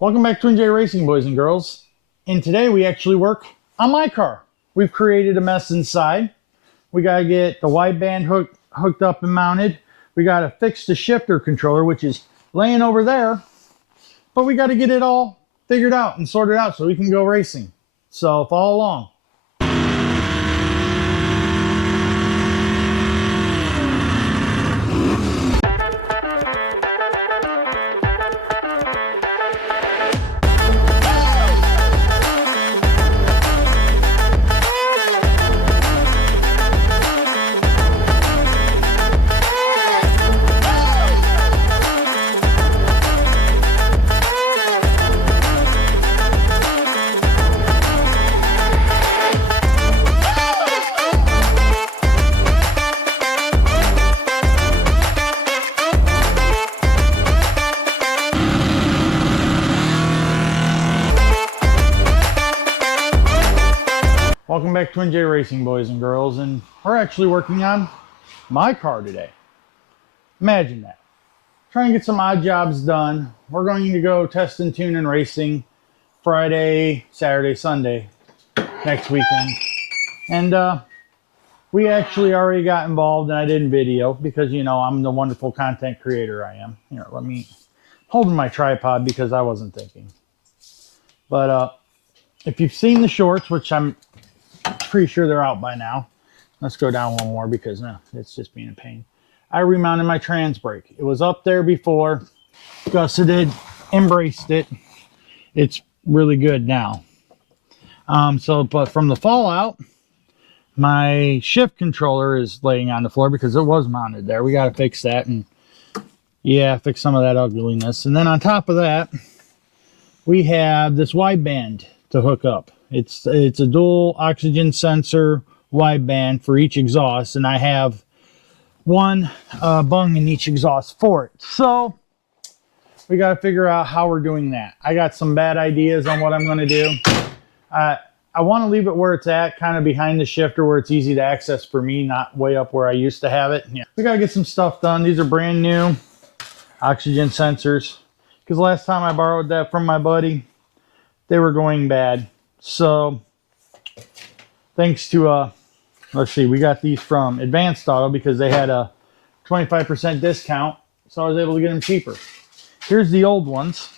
Welcome back to Twin J Racing, boys and girls. And today we actually work on my car. We've created a mess inside. We got to get the wideband hooked up and mounted. We got to fix the shifter controller, which is laying over there. But we got to get it all figured out and sorted out so we can go racing. So follow along. Welcome back to Twin J Racing, boys and girls, and we're actually working on my car today. Imagine that. Trying to get some odd jobs done. We're going to go test and tune and racing Friday, Saturday, Sunday next weekend. And we actually already got involved, and I did video because, you know, I'm the wonderful content creator I am. Here, let me hold my tripod because I wasn't thinking. But if you've seen the shorts, which I'm pretty sure they're out by now. Let's go down one more because it's just being a pain. I remounted my trans brake. It was up there before, gusseted, embraced it. It's really good now. But from the fallout, my shift controller is laying on the floor because it was mounted there. We got to fix that and fix some of that ugliness. And then on top of that, we have this wideband to hook up. It's a dual oxygen sensor wideband for each exhaust, and I have one bung in each exhaust for it. So we got to figure out how we're doing that. I got some bad ideas on what I'm going to do. I want to leave it where it's at, kind of behind the shifter where it's easy to access for me, not way up where I used to have it. Yeah, we got to get some stuff done. These are brand new oxygen sensors because last time I borrowed that from my buddy, they were going bad. So thanks to let's see, we got these from Advanced Auto because they had a 25% discount, so I was able to get them cheaper. Here's the old ones.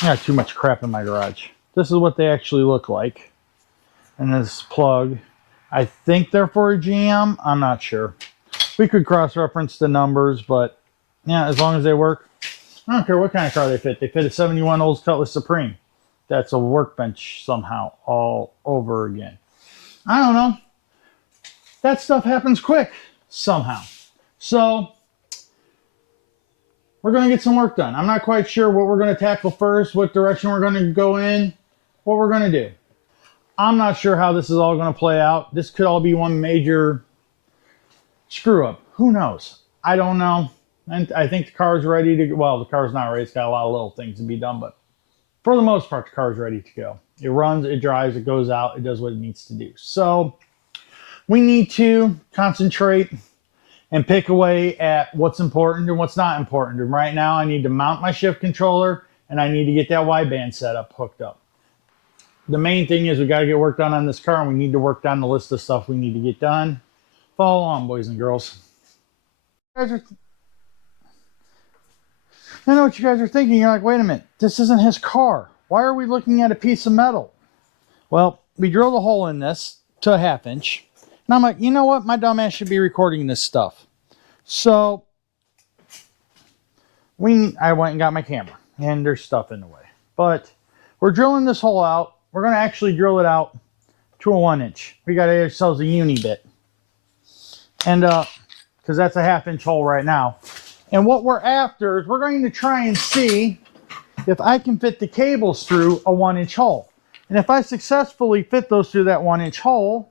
I got too much crap in my garage. This is what they actually look like. And this plug, I think they're for a GM. I'm not sure. We could cross-reference the numbers, but yeah, as long as they work. I don't care what kind of car they fit. They fit a 71 Olds Cutlass Supreme. That's a workbench somehow all over again. I don't know. That stuff happens quick somehow. So we're going to get some work done. I'm not quite sure what we're going to tackle first, what direction we're going to go in, what we're going to do. I'm not sure how this is all going to play out. This could all be one major screw up. Who knows? I don't know. And I think the car's ready to go. Well, the car's not ready. It's got a lot of little things to be done, but for the most part, the car's ready to go. It runs, it drives, it goes out, it does what it needs to do. So we need to concentrate and pick away at what's important and what's not important. And right now I need to mount my shift controller and I need to get that wideband setup hooked up. The main thing is we got to get work done on this car and we need to work down the list of stuff we need to get done. Follow on, boys and girls. I know what you guys are thinking. You're like, wait a minute, this isn't his car. Why are we looking at a piece of metal? Well, we drilled a hole in this to a 1/2 inch. And I'm like, you know what? My dumbass should be recording this stuff. So I went and got my camera. And there's stuff in the way. But we're drilling this hole out. We're going to actually drill it out to a 1 inch. We got ourselves a uni bit. And because that's a 1/2 inch hole right now. And what we're after is we're going to try and see if I can fit the cables through a 1 inch hole. And if I successfully fit those through that 1 inch hole,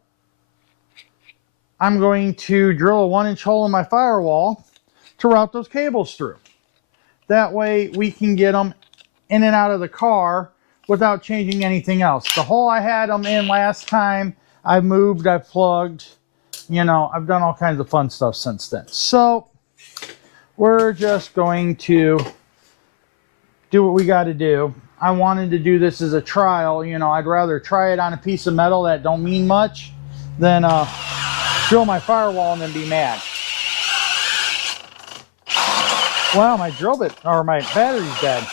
I'm going to drill a 1 inch hole in my firewall to route those cables through. That way we can get them in and out of the car without changing anything else. The hole I had them in last time, I've moved, I've plugged, you know, I've done all kinds of fun stuff since then. So we're just going to do what we got to do. I wanted to do this as a trial. You know, I'd rather try it on a piece of metal that don't mean much than drill my firewall and then be mad. Wow, my drill bit, or my battery's dead.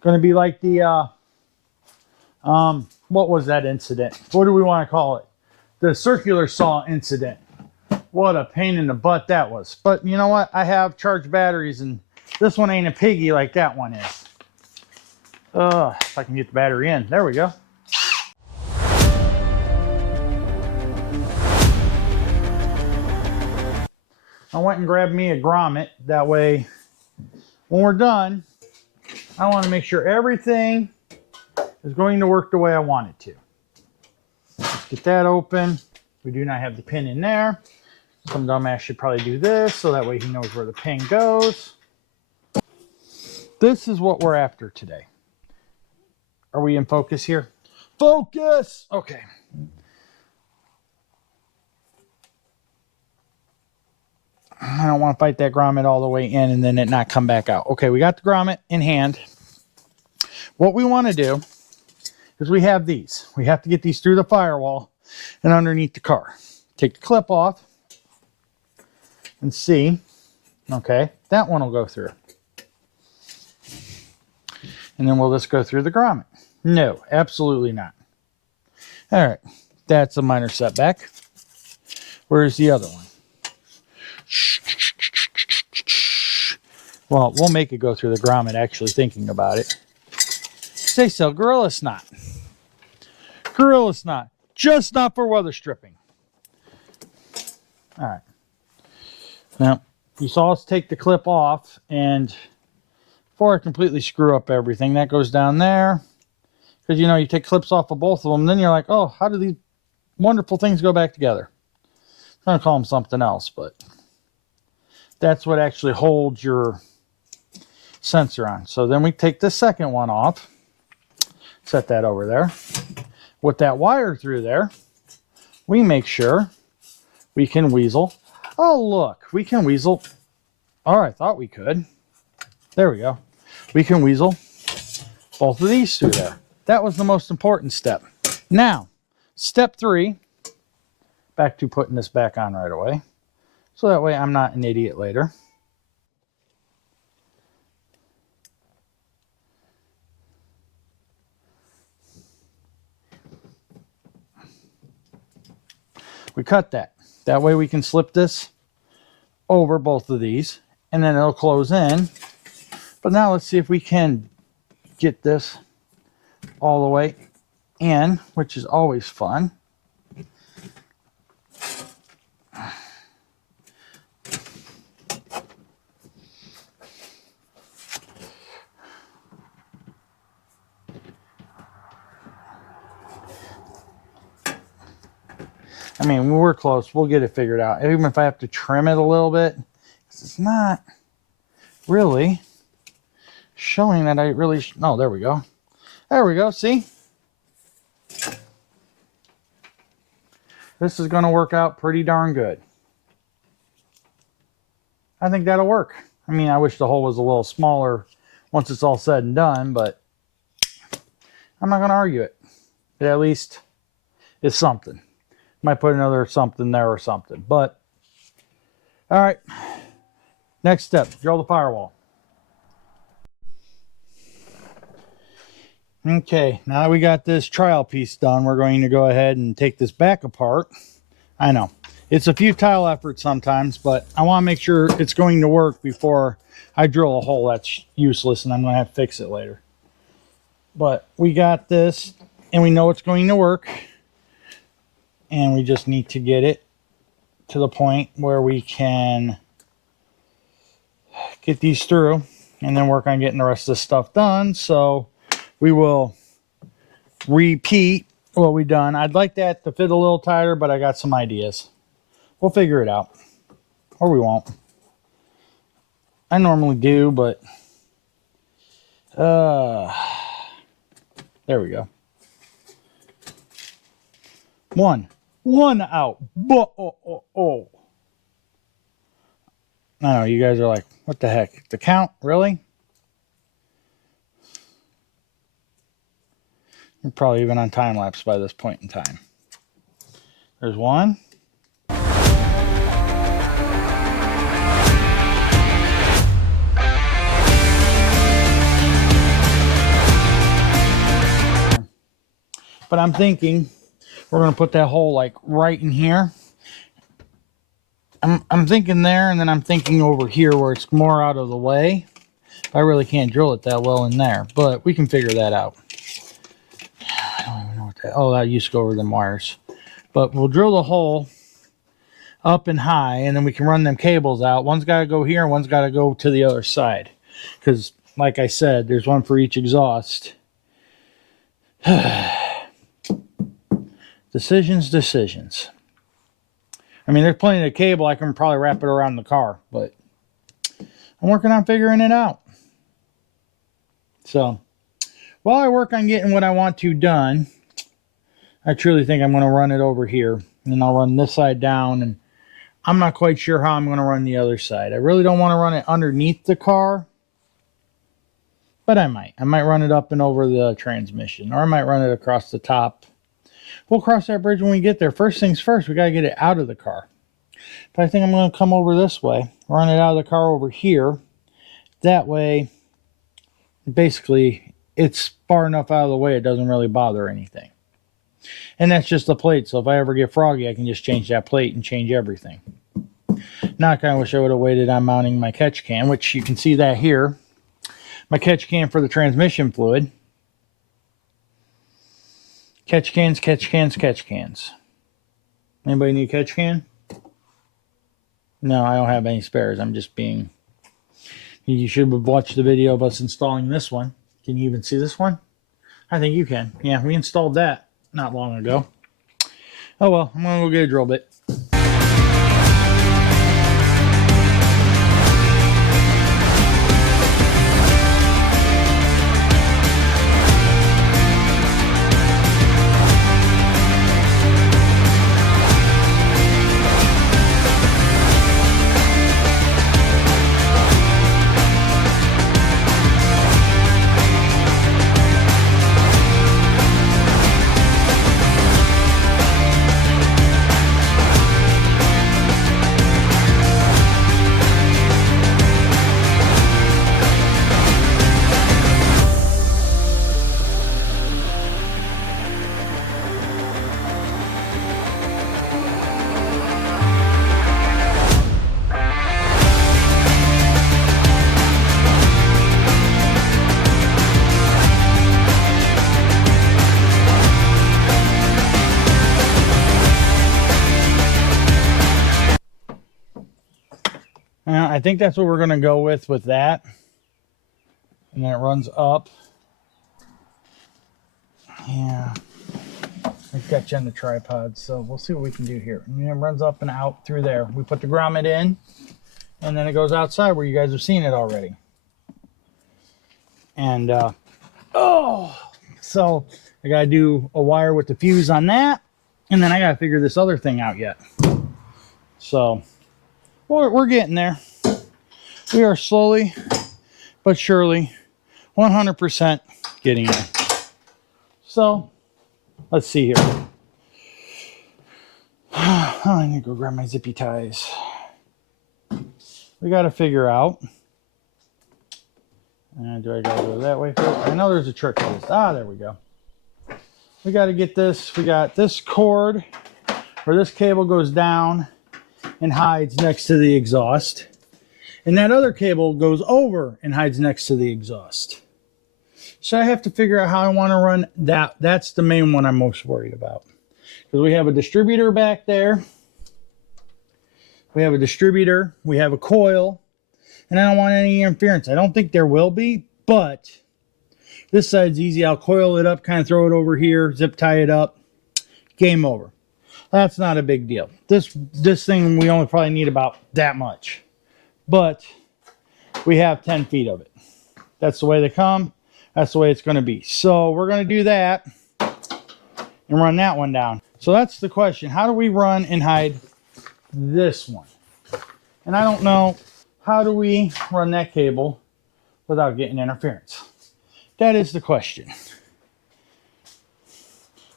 Going to be like the, what was that incident? What do we want to call it? The circular saw incident. What a pain in the butt that was. But you know what? I have charged batteries, and this one ain't a piggy like that one is. If I can get the battery in. There we go. I went and grabbed me a grommet. That way, when we're done, I want to make sure everything is going to work the way I want it to. Let's get that open. We do not have the pin in there. Some dumbass should probably do this so that way he knows where the pin goes. This is what we're after today. Are we in focus here? Focus! Okay. I don't want to fight that grommet all the way in and then it not come back out. Okay, we got the grommet in hand. What we want to do is we have these. We have to get these through the firewall and underneath the car. Take the clip off and see. Okay, that one will go through. And then will this go through the grommet? No, absolutely not. All right, that's a minor setback. Where's the other one? Well, we'll make it go through the grommet, actually thinking about it. Say so, Gorilla Snot. Gorilla Snot. Just not for weather stripping. All right. Now, you saw us take the clip off, and before I completely screw up everything, that goes down there. Because, you know, you take clips off of both of them, and then you're like, oh, how do these wonderful things go back together? I'm going to call them something else, but that's what actually holds your sensor on. So then we take the second one off, set that over there. With that wire through there, we make sure we can weasel. Oh, look, we can weasel. Oh, I thought we could. There we go. We can weasel both of these through there. That was the most important step. Now, step 3, back to putting this back on right away. So that way I'm not an idiot later. We cut that. That way we can slip this over both of these and then it'll close in. But now let's see if we can get this all the way in, which is always fun. I mean, we're close. We'll get it figured out. Even if I have to trim it a little bit, because it's not really showing that I really... No, there we go. There we go. See? This is going to work out pretty darn good. I think that'll work. I mean, I wish the hole was a little smaller once it's all said and done, but I'm not going to argue it. It at least is something. Might put another something there or something. But, all right. Next step, drill the firewall. Okay, now that we got this trial piece done, we're going to go ahead and take this back apart. I know, it's a futile effort sometimes, but I want to make sure it's going to work before I drill a hole that's useless and I'm going to have to fix it later. But we got this, and we know it's going to work. And we just need to get it to the point where we can get these through and then work on getting the rest of this stuff done. So we will repeat what we've done. I'd like that to fit a little tighter, but I got some ideas. We'll figure it out. Or we won't. I normally do, but there we go. One out. I know you guys are like, what the heck? The count? Really? You're probably even on time lapse by this point in time. There's one. But I'm thinking we're going to put that hole like right in here. I'm thinking there, and then I'm thinking over here where it's more out of the way. I really can't drill it that well in there, but we can figure that out. I don't even know what that... Oh, that used to go over them wires. But we'll drill the hole up and high, and then we can run them cables out. One's got to go here, and one's got to go to the other side. Because, like I said, there's one for each exhaust. Decisions. I mean, there's plenty of cable. I can probably wrap it around the car, but I'm working on figuring it out. So, while I work on getting what I want to done, I truly think I'm going to run it over here. And I'll run this side down, and I'm not quite sure how I'm going to run the other side. I really don't want to run it underneath the car, but I might. I might run it up and over the transmission, or I might run it across the top. We'll cross that bridge when we get there. First things first, we got to get it out of the car. But I think I'm going to come over this way, run it out of the car over here. That way, basically, it's far enough out of the way it doesn't really bother anything. And that's just the plate, so if I ever get froggy, I can just change that plate and change everything. Now I kind of wish I would have waited on mounting my catch can, which you can see that here. My catch can for the transmission fluid. Catch cans. Anybody need a catch can? No, I don't have any spares. I'm just being... You should have watched the video of us installing this one. Can you even see this one? I think you can. Yeah, we installed that not long ago. Oh well, I'm going to go get a drill bit. I think that's what we're going to go with that. And then it runs up. Yeah. I've got you on the tripod, so we'll see what we can do here. And it runs up and out through there. We put the grommet in, and then it goes outside where you guys have seen it already. And, so I got to do a wire with the fuse on that, and then I got to figure this other thing out yet. So, we're getting there. We are slowly but surely 100% getting there. So, let's see here. I need to go grab my zippy ties. We got to figure out. Do I got to go that way? I know there's a trick to this. Ah, there we go. We got to get this. We got this cord where this cable goes down and hides next to the exhaust. And that other cable goes over and hides next to the exhaust. So I have to figure out how I want to run that. That's the main one I'm most worried about. Because we have a distributor back there. We have a distributor. We have a coil. And I don't want any interference. I don't think there will be. But this side's easy. I'll coil it up, kind of throw it over here, zip tie it up. Game over. That's not a big deal. This thing, we only probably need about that much. But we have 10 feet of it. That's the way they come. That's the way it's going to be. So we're going to do that and run that one down. So that's the question. How do we run and hide this one? And I don't know. how do we run that cable without getting interference? That is the question.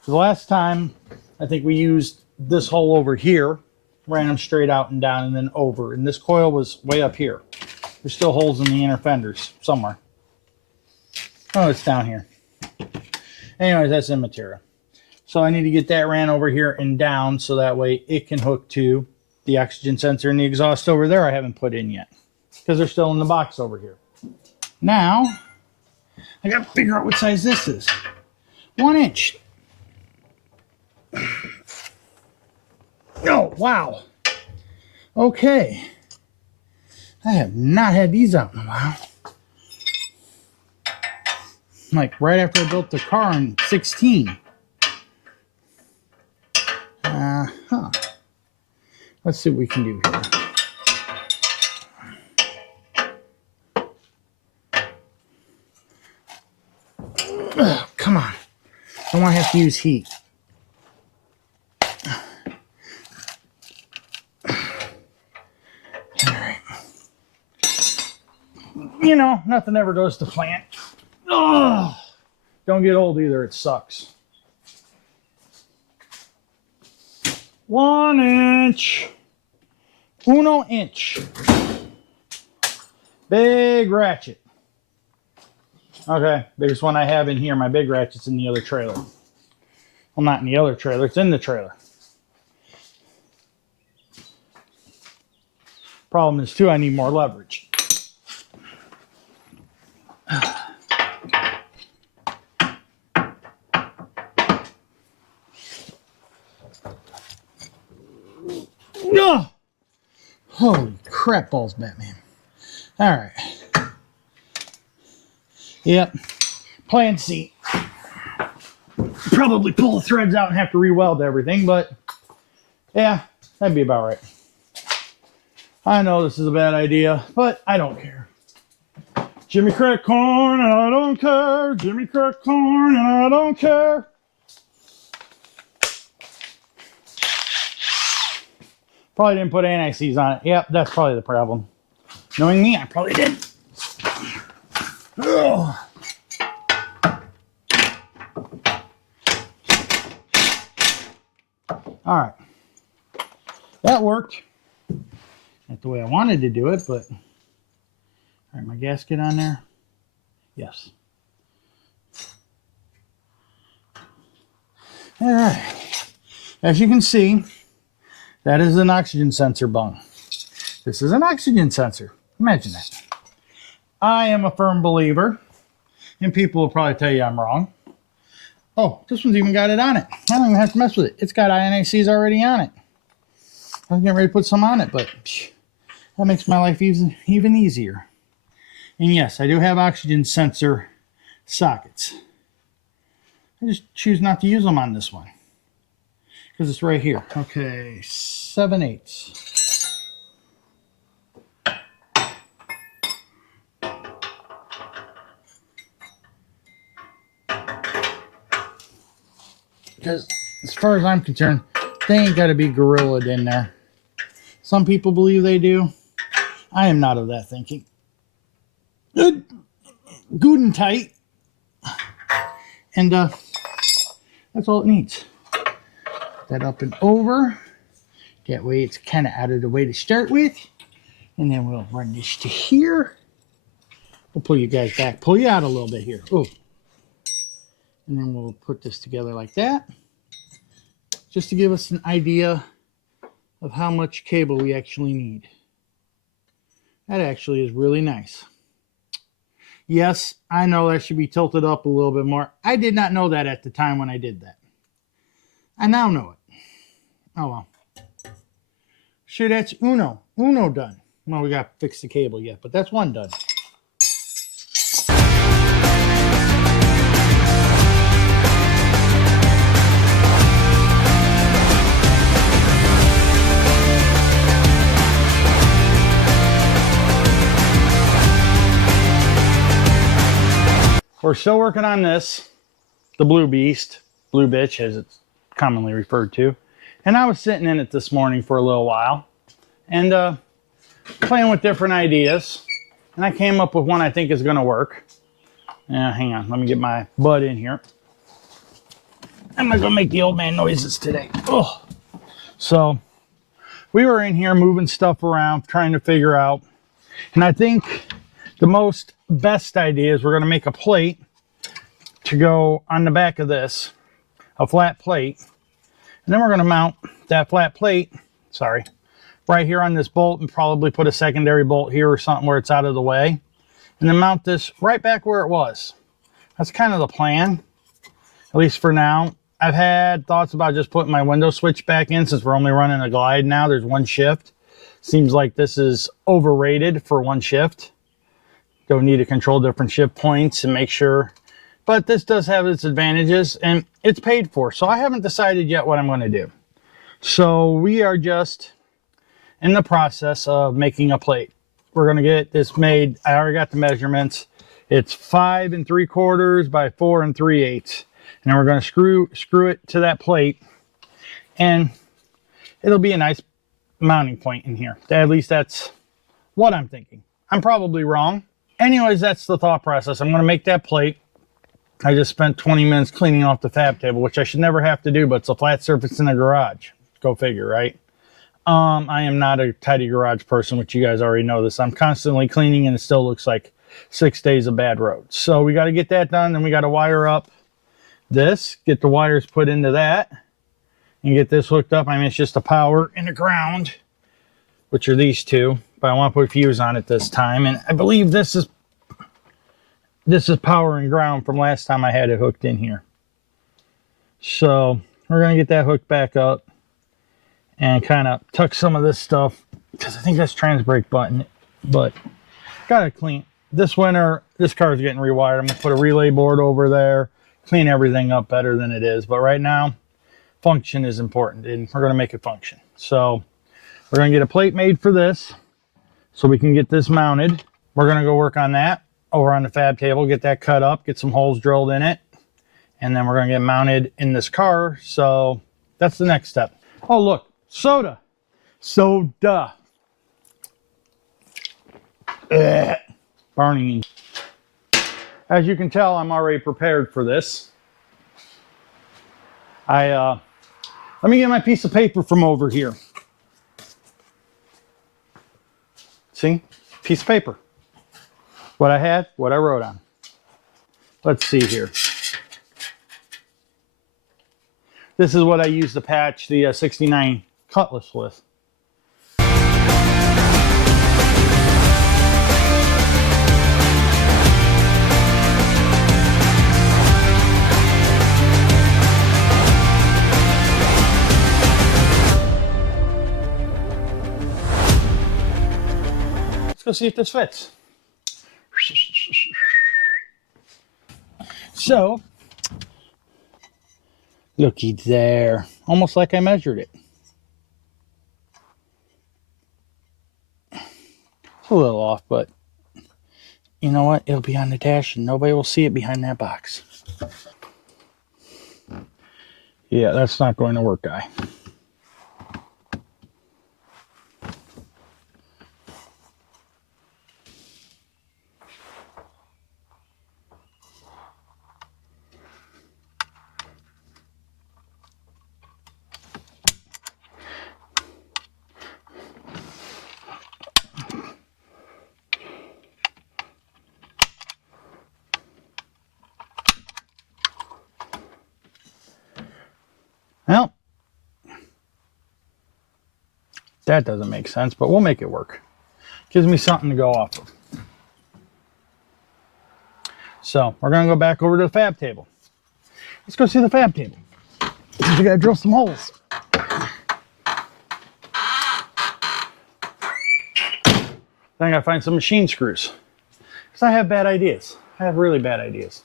The last time, I think we used this hole over here, ran them straight out and down and then over. And this coil was way up here. There's still holes in the inner fenders somewhere. Oh, it's down here. Anyways, that's immaterial. So I need to get that ran over here and down so that way it can hook to the oxygen sensor and the exhaust over there I haven't put in yet because they're still in the box over here. Now, I got to figure out what size this is. 1 inch. Oh, wow. Okay. I have not had these out in a while. Like right after I built the car in 16. Let's see what we can do here. Ugh, come on. I don't want to have to use heat. Alright. You know, nothing ever goes to plan. Ugh. Don't get old either, it sucks. 1 inch. 1 inch. Big ratchet. Okay, biggest one I have in here. My big ratchet's in the other trailer. Well, not in the other trailer, it's in the trailer. Problem is, too, I need more leverage. No! Holy crap balls, Batman. All right. Yep. Plan C. Probably pull the threads out and have to re-weld everything, but yeah, that'd be about right. I know this is a bad idea, but I don't care. Jimmy crack corn and I don't care. Jimmy crack corn and I don't care. Probably didn't put anti-seize on it. Yep, that's probably the problem. Knowing me, I probably did. Ugh. All right. That worked. Not the way I wanted to do it, but... All right, my gasket on there. Yes. All right. As you can see, that is an oxygen sensor bung. This is an oxygen sensor. Imagine that. I am a firm believer, and people will probably tell you I'm wrong. Oh, this one's even got it on it. I don't even have to mess with it. It's got INACs already on it. I was getting ready to put some on it, but that makes my life even easier. And yes, I do have oxygen sensor sockets. I just choose not to use them on this one because it's right here. Okay, 7/8. Because as far as I'm concerned, they ain't got to be gorillaed in there. Some people believe they do. I am not of that thinking. Good and tight. And that's all it needs. That up and over. That way it's kind of out of the way to start with. And then we'll run this to here. We'll pull you guys back. Pull you out a little bit here. Oh. And then we'll put this together like that. Just to give us an idea of how much cable we actually need. That actually is really nice. Yes, I know that should be tilted up a little bit more. I did not know that at the time when I did that. I now know it. Oh well. Sure, that's uno done. Well, we got to fix the cable yet, but that's one done. We're still working on this, the Blue Beast, Blue Bitch as it's commonly referred to. And I was sitting in it this morning for a little while. And playing with different ideas, and I came up with one I think is going to work. Hang on, let me get my butt in here. I'm not going to make the old man noises today. Ugh. So we were in here moving stuff around, trying to figure out, and I think the best idea is we're going to make a plate to go on the back of this, a flat plate, and then we're going to mount that flat plate, right here on this bolt, and probably put a secondary bolt here or something where it's out of the way, and then mount this right back where it was. That's kind of the plan, at least for now. I've had thoughts about just putting my window switch back in since we're only running a glide now. There's one shift. Seems like this is overrated for one shift. Don't need to control different shift points and make sure. But this does have its advantages, and it's paid for. So I haven't decided yet what I'm going to do. So we are just in the process of making a plate. We're going to get this made. I already got the measurements. It's 5 3/4 by 4 3/8. And then we're going to screw it to that plate, and it'll be a nice mounting point in here. At least that's what I'm thinking. I'm probably wrong. Anyways, that's the thought process. I'm going to make that plate. I just spent 20 minutes cleaning off the fab table, which I should never have to do, but it's a flat surface in the garage. Go figure, right? I am not a tidy garage person, which you guys already know this. I'm constantly cleaning, and it still looks like 6 days of bad road. So we got to get that done, and we got to wire up this, get the wires put into that, and get this hooked up. I mean, it's just a power and a ground, which are these two, but I want to put a fuse on it this time, and I believe this is power and ground from last time I had it hooked in here. So we're going to get that hooked back up and kind of tuck some of this stuff, because I think that's trans brake button, but gotta clean. This winter, this car is getting rewired. I'm going to put a relay board over there, clean everything up better than it is. But right now, function is important, and we're going to make it function. So we're going to get a plate made for this so we can get this mounted. We're going to go work on that over on the fab table, get that cut up, get some holes drilled in it, and then we're going to get mounted in this car. So that's the next step. Oh, look, soda. Burning. As you can tell, I'm already prepared for this. Let me get my piece of paper from over here. See? Piece of paper. What I had, what I wrote on. Let's see here. This is what I used to patch the 69 Cutlass with. Go see if this fits. So, looky there. Almost like I measured it. It's a little off, but you know what? It'll be on the dash and nobody will see it behind that box. Yeah, that's not going to work, guy. Well, that doesn't make sense, but we'll make it work. Gives me something to go off of. So we're going to go back over to the fab table. Let's go see the fab table. We got to drill some holes. Then I got to find some machine screws. Because I have bad ideas. I have really bad ideas.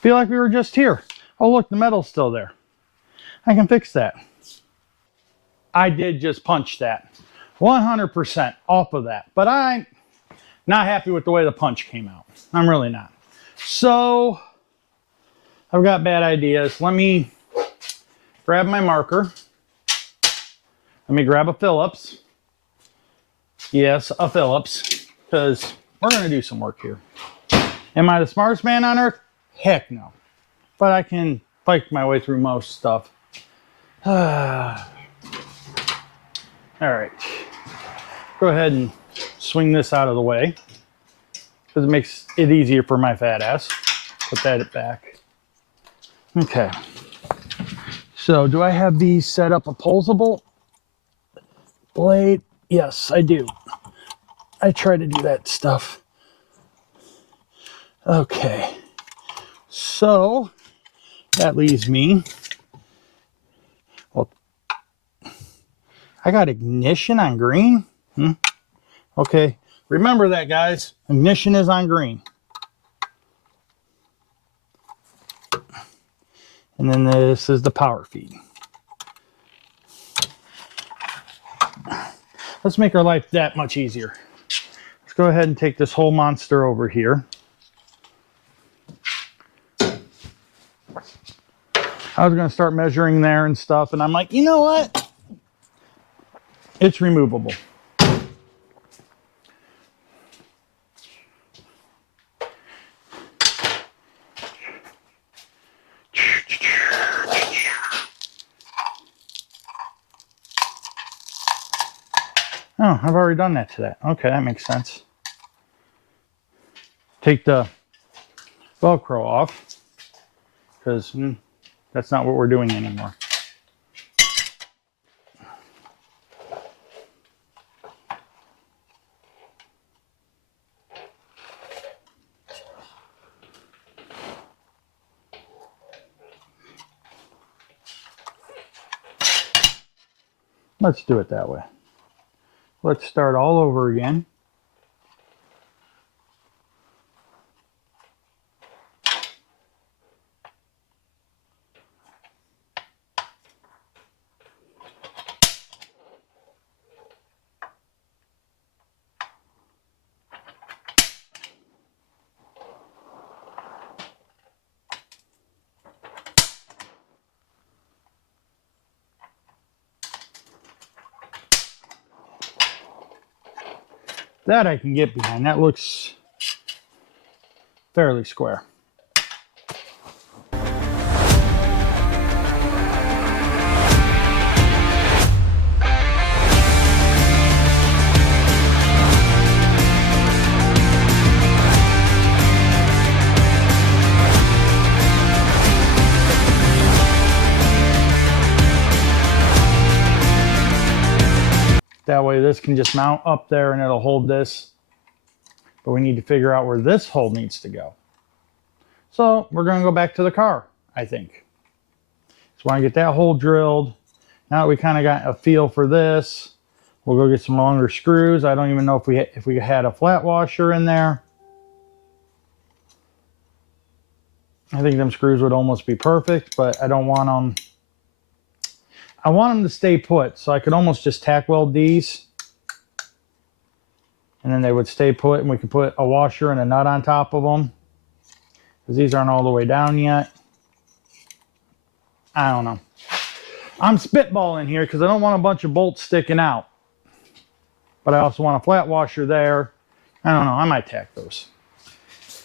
Feel like we were just here. Oh, look, the metal's still there. I can fix that. I did just punch that. 100% off of that. But I'm not happy with the way the punch came out. I'm really not. So, I've got bad ideas. Let me grab my marker. Let me grab a Phillips. Yes, a Phillips, because we're going to do some work here. Am I the smartest man on earth? Heck no. But I can fight my way through most stuff. All right. Go ahead and swing this out of the way, because it makes it easier for my fat ass. Put that back. Okay. So do I have these set up opposable blade? Yes, I do. I try to do that stuff. Okay. So that leaves me. Well, I got ignition on green. Okay. Remember that, guys. Ignition is on green. And then this is the power feed. Let's make our life that much easier. Let's go ahead and take this whole monster over here. I was going to start measuring there and stuff, and I'm like, you know what? It's removable. Oh, I've already done that to that. Okay, that makes sense. Take the Velcro off, because that's not what we're doing anymore. Let's do it that way. Let's start all over again. That I can get behind. That looks fairly square. That way this can just mount up there and it'll hold this. But we need to figure out where this hole needs to go. So we're going to go back to the car, I think. So I want to get that hole drilled. Now that we kind of got a feel for this, we'll go get some longer screws. I don't even know if we had a flat washer in there. I think them screws would almost be perfect, but I don't want them. I want them to stay put, so I could almost just tack weld these. And then they would stay put, and we could put a washer and a nut on top of them. Because these aren't all the way down yet. I don't know. I'm spitballing here because I don't want a bunch of bolts sticking out. But I also want a flat washer there. I don't know. I might tack those.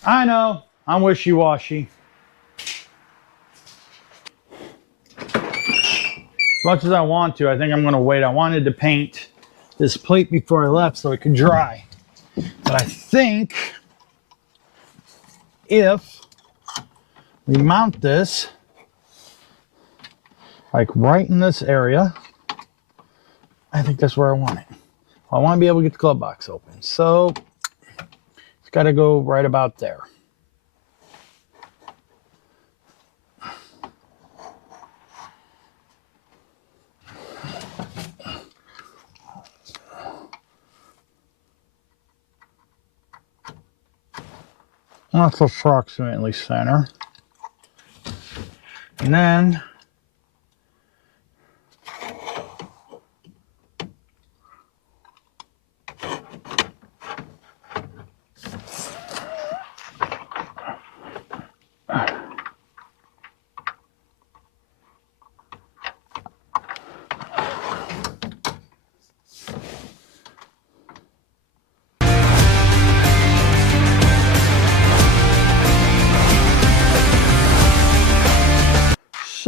I know. I'm wishy-washy. As much as I want to, I think I'm going to wait. I wanted to paint this plate before I left so it could dry. But I think if we mount this like right in this area, I think that's where I want it. I want to be able to get the glove box open. So it's got to go right about there. That's approximately center. And then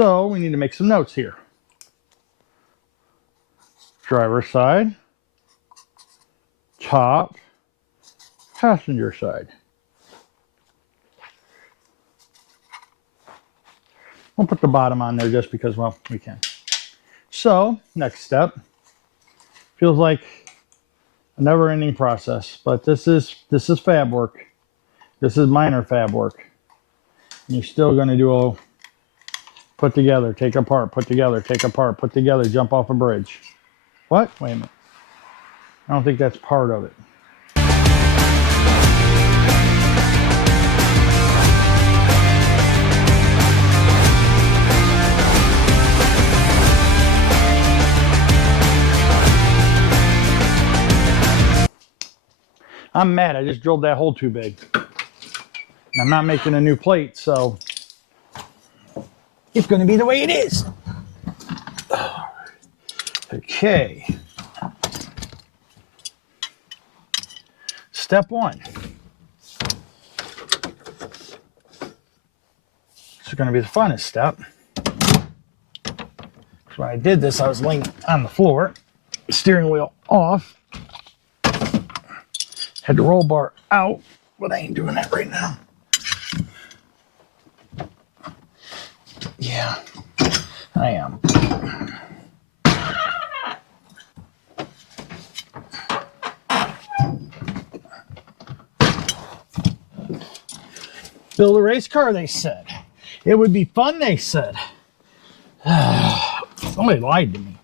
So we need to make some notes here. Driver side, top, passenger side. We'll put the bottom on there just because, well, we can. So, next step. Feels like a never-ending process, but this is fab work. This is minor fab work. And you're still going to do a put together, take apart, put together, take apart, put together, jump off a bridge. What? Wait a minute. I don't think that's part of it. I'm mad. I just drilled that hole too big. I'm not making a new plate, so it's going to be the way it is. Okay. Step one. This is going to be the funnest step. When I did this, I was laying on the floor, steering wheel off. Had the roll bar out, but I ain't doing that right now. Yeah, I am. Build a race car, they said. It would be fun, they said. Somebody lied to me.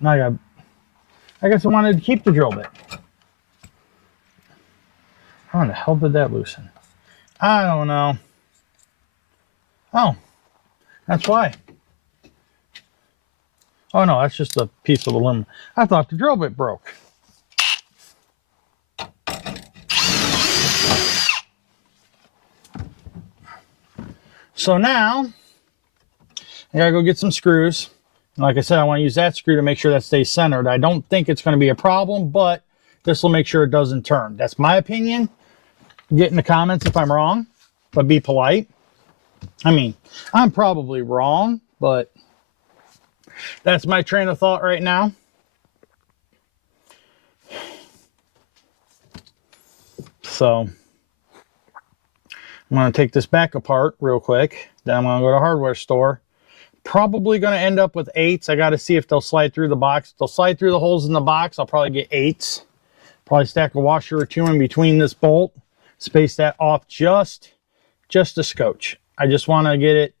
Now I guess I wanted to keep the drill bit. How in the hell did that loosen? I don't know. Oh, that's why. Oh no, that's just a piece of aluminum. I thought the drill bit broke. So now, I gotta go get some screws. And like I said, I want to use that screw to make sure that stays centered. I don't think it's going to be a problem, but this will make sure it doesn't turn. That's my opinion. Get in the comments if I'm wrong, but be polite. I mean, I'm probably wrong, but that's my train of thought right now. So I'm going to take this back apart real quick. Then I'm going to go to the hardware store. Probably going to end up with 8s. I got to see if they'll slide through the box. If they'll slide through the holes in the box, I'll probably get 8s. Probably stack a washer or two in between this bolt. Space that off just a scotch. I just want to get it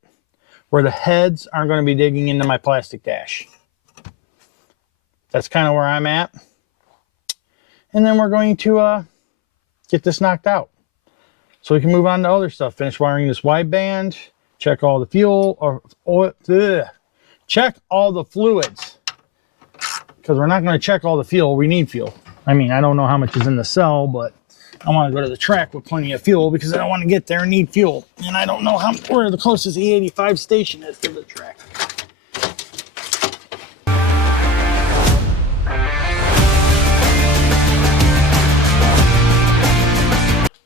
where the heads aren't going to be digging into my plastic dash. That's kind of where I'm at. And then we're going to get this knocked out. So we can move on to other stuff. Finish wiring this wideband. Check all the fuel or oil. Check all the fluids. Because we're not going to check all the fuel. We need fuel. I mean, I don't know how much is in the cell, but I want to go to the track with plenty of fuel because I don't want to get there and need fuel. And I don't know where the closest E85 station is to the track.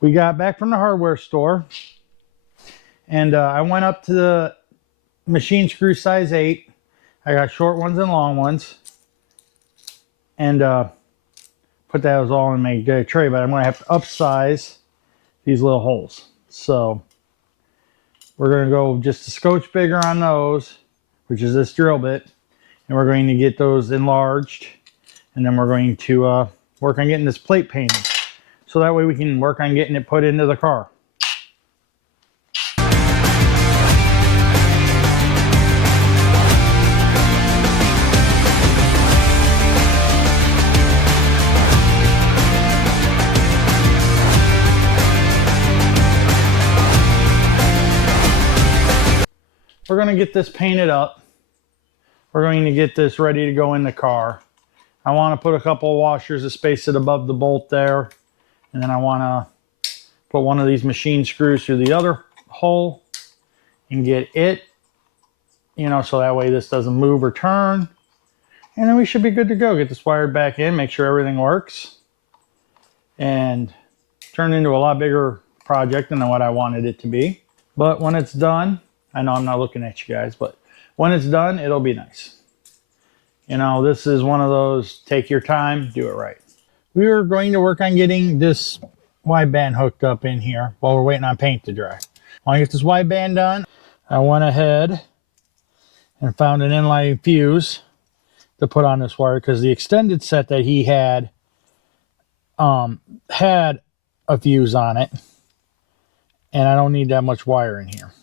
We got back from the hardware store. And I went up to the machine screw size 8. I got short ones and long ones. And put those all in my tray. But I'm going to have to upsize these little holes. So we're going to go just a scotch bigger on those, which is this drill bit. And we're going to get those enlarged. And then we're going to work on getting this plate painted. So that way we can work on getting it put into the car. We're going to get this painted up. We're going to get this ready to go in the car. I want to put a couple of washers to space it above the bolt there. And then I want to put one of these machine screws through the other hole and get it you know, so that way this doesn't move or turn. And then we should be good to go. Get this wired back in, make sure everything works, and turn into a lot bigger project than what I wanted it to be. But when it's done, I know I'm not looking at you guys, but when it's done, it'll be nice. You know, this is one of those, take your time, do it right. We are going to work on getting this wideband hooked up in here while we're waiting on paint to dry. When I get this wideband done, I went ahead and found an inline fuse to put on this wire, because the extended set that he had had a fuse on it, and I don't need that much wire in here.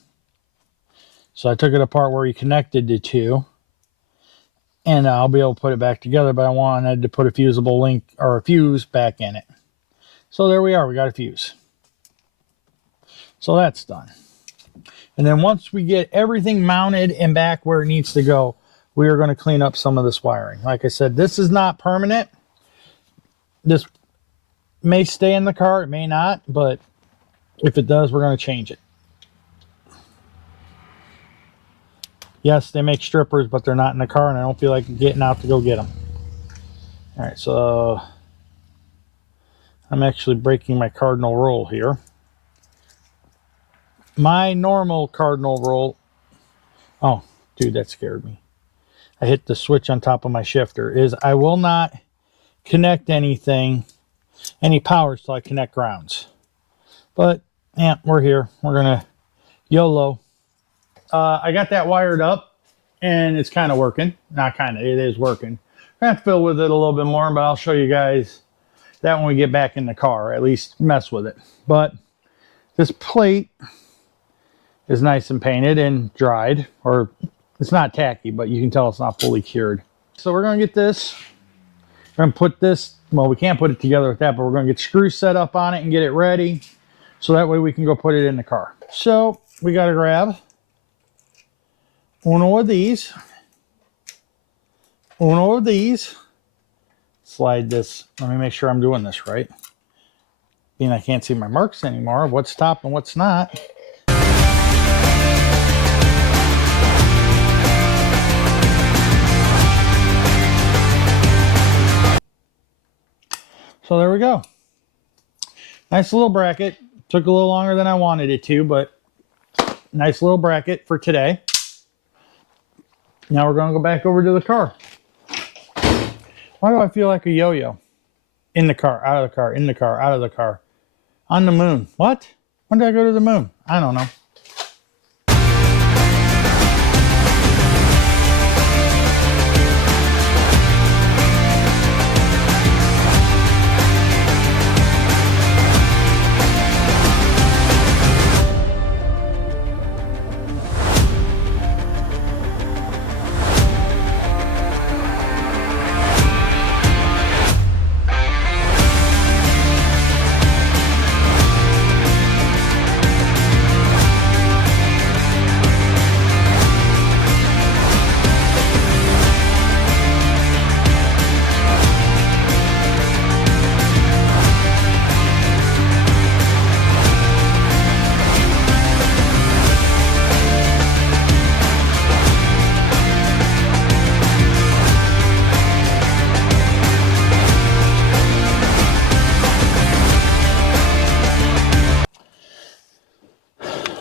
So I took it apart where he connected the two, and I'll be able to put it back together, but I wanted to put a fusible link or a fuse back in it. So there we are, we got a fuse. So that's done. And then once we get everything mounted and back where it needs to go, we are going to clean up some of this wiring. Like I said, this is not permanent. This may stay in the car, it may not, but if it does, we're going to change it. Yes, they make strippers, but they're not in the car, and I don't feel like getting out to go get them. All right, so I'm actually breaking my cardinal roll here. My normal cardinal roll, oh, dude, that scared me. I hit the switch on top of my shifter, is I will not connect anything, any powers till I connect grounds. But yeah, we're here. We're gonna YOLO. I got that wired up, and it's kind of working. Not kind of, it is working. I have to fiddle with it a little bit more, but I'll show you guys that when we get back in the car, or at least mess with it. But this plate is nice and painted and dried, or it's not tacky, but you can tell it's not fully cured. So we're going to get this, we're going to put this, well, we can't put it together with that, but we're going to get screws set up on it and get it ready, so that way we can go put it in the car. So we got to grab uno of these, slide this, let me make sure I'm doing this right, being I can't see my marks anymore, what's top and what's not. So there we go. Nice little bracket. Took a little longer than I wanted it to, but nice little bracket for today. Now we're going to go back over to the car. Why do I feel like a yo-yo? In the car, out of the car, in the car, out of the car. On the moon. What? When did I go to the moon? I don't know.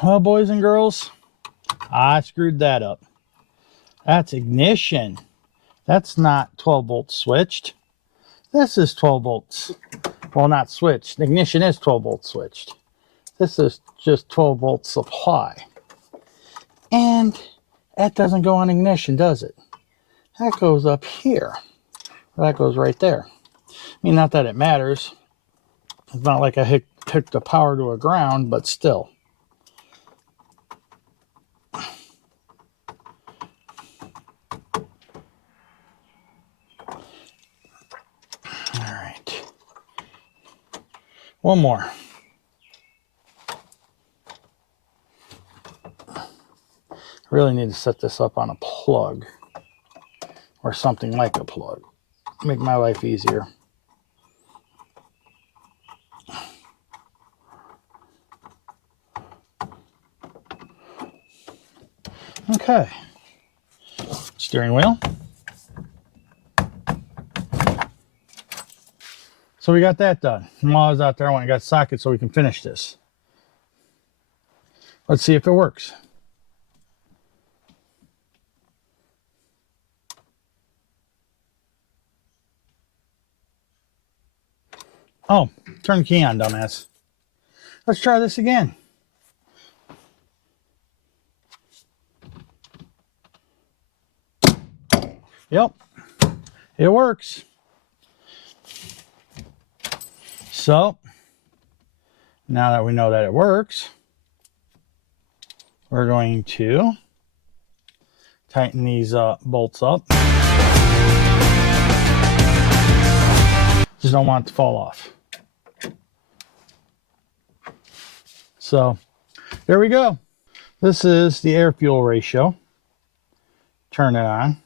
Well, boys and girls, I screwed that up. That's ignition. That's not 12 volts switched. This is 12 volts. Well, not switched. Ignition is 12 volts switched. This is just 12 volt supply. And that doesn't go on ignition, does it? That goes up here. That goes right there. I mean, not that it matters. It's not like I hooked the power to a ground, but still. Alright. One more. I really need to set this up on a plug. Or something like a plug. Make my life easier. Okay. steering wheel. So we got that done. And while I was out there, I went and got sockets so we can finish this. Let's see if it works. Oh, turn the key on, dumbass. Let's try this again. Yep, it works. So, now that we know that it works, we're going to tighten these bolts up. Just don't want it to fall off. So, there we go. This is the air-fuel ratio. Turn it on.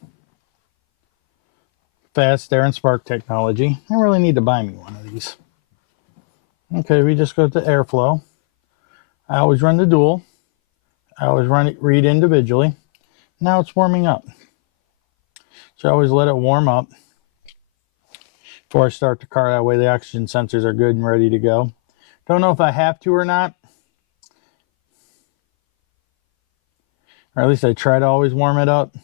Fast air and spark technology. I really need to buy me one of these. Okay, we just go to airflow. I always run the dual. I always read individually. Now it's warming up. So I always let it warm up before I start the car. That way the oxygen sensors are good and ready to go. Don't know if I have to or not. Or at least I try to always warm it up.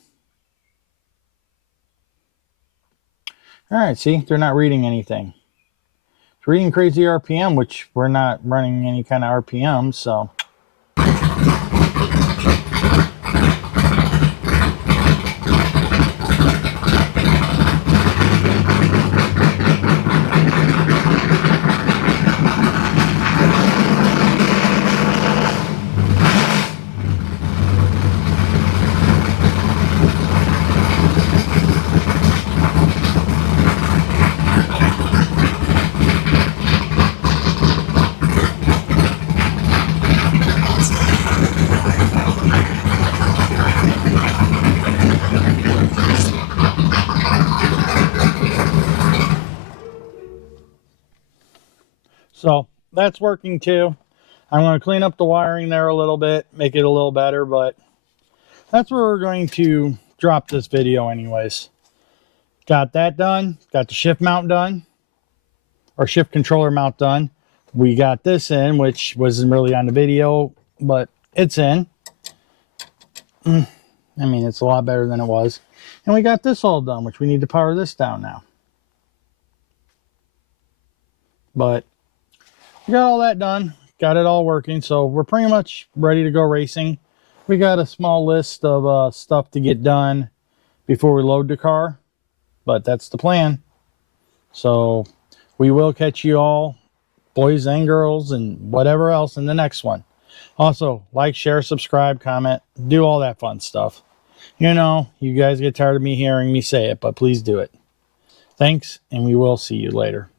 Alright, see, they're not reading anything. It's reading crazy RPM, which we're not running any kind of RPM, so. So that's working too. I'm going to clean up the wiring there a little bit, make it a little better, but that's where we're going to drop this video anyways. Got that done. Got the shift mount done, or shift controller mount done. We got this in, which wasn't really on the video, but it's in. I mean, it's a lot better than it was. And we got this all done, which we need to power this down now. But we got all that done. Got it all working. So we're pretty much ready to go racing. We got a small list of stuff to get done before we load the car. But that's the plan. So we will catch you all, boys and girls, and whatever else in the next one. Also, like, share, subscribe, comment, do all that fun stuff. You know, you guys get tired of me hearing me say it, but please do it. Thanks, and we will see you later.